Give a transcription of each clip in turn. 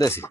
দেশি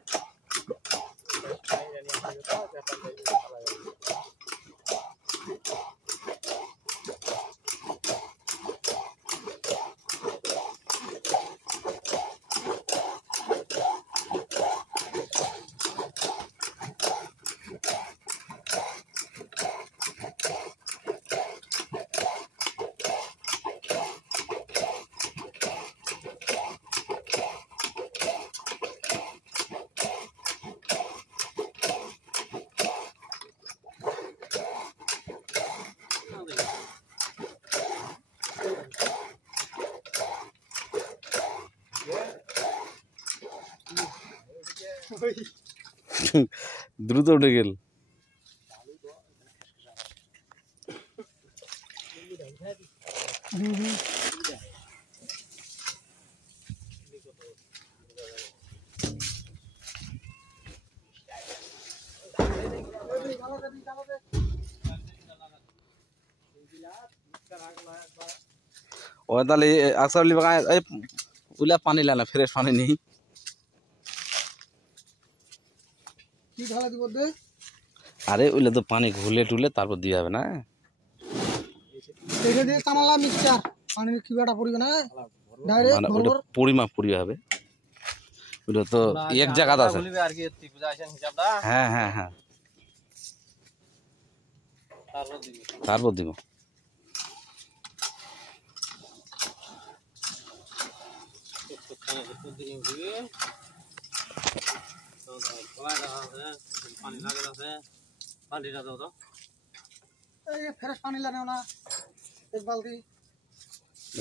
দ্রুত উঠে গেল और ताले अक्सर लिबा ए उला पानी लाना फ्रेश पानी नहीं কি ঢালা দিব দে अरे उले तो पानी घुले टुले तारपर दिया হবে না এটা দিয়ে কামালা মিক্সচার পানি কিবাটা পড়বে না ডাইরেক্ট মানে ওটা পরিমাপ পড়ি হবে ওটা তো এক জায়গাতে আছে বলবে আর কি তুই বুঝাইছেন হিসাবটা হ্যাঁ হ্যাঁ হ্যাঁ তারপর দিব पानी लगे पानी दो तो এই ফ্রেশ পানি লাগাও না এক বালতি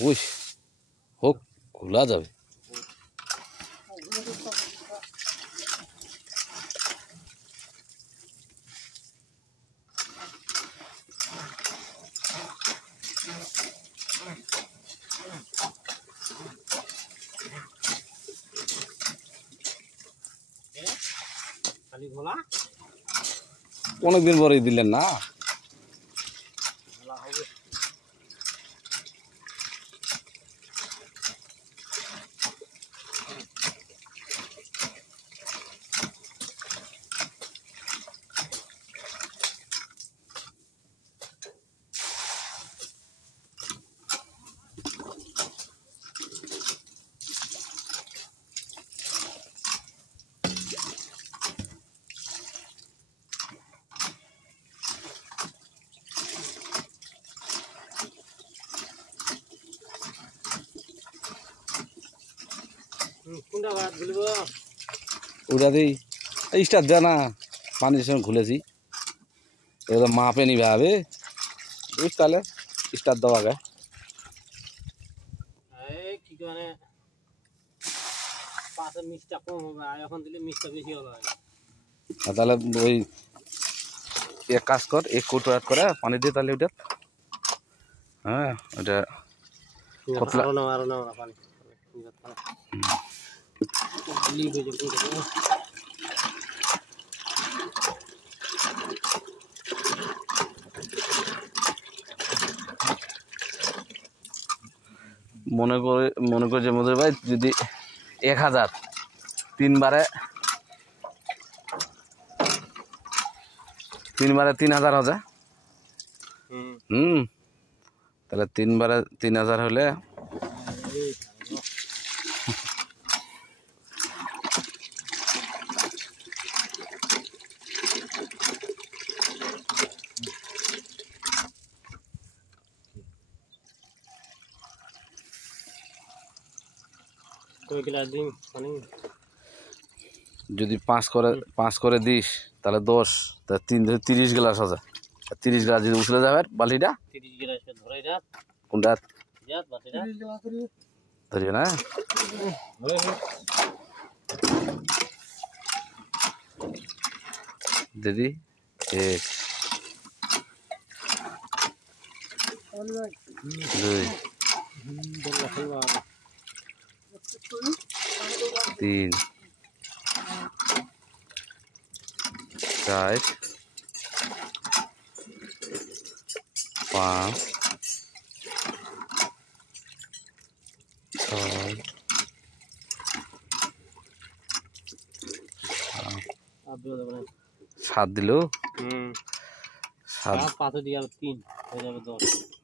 উইশ হোক খোলা যাবে पानी घोला অনেকদিন পরেই দিলেন না কোনটা বাদ বলবো ওটা দিই স্টার্ট জানা পানির সঙ্গে খুলেছি এটা মাপে নিবে হবে বুঝ তাহলে স্টার্ট দেওয়া গে এই কি মানে পাশে মিষ্টিটা কম হবে আর এখন দিলে মিষ্টিটা বেশি হবে তাহলে ওই এক কাজ কর এক কোটো অ্যাড করে পানি দিয়ে তাহলে ওটা হ্যাঁ ওটা কতলা আরো না পানি লিভ হয়ে যাবে মনে করে যে মধুর ভাই যদি 1000 তিনবারে 3000 হবে তাহলে তিনবারে 3000 হলে যদি 5 করে দিস তাহলে 10 তা 30 গ্লাস আছে 30 গ্লাস যদি উঠলে যাবে বালতিটা 30 গ্লাস ধরে যা কোনটা যা বালতিটা 30 গ্লাস করে ধরিবে না দিদি এক দুই 3 4 5 6 आप भी होगा 7 দিল 7 5 पाँच दिया 3 हो जाएगा 10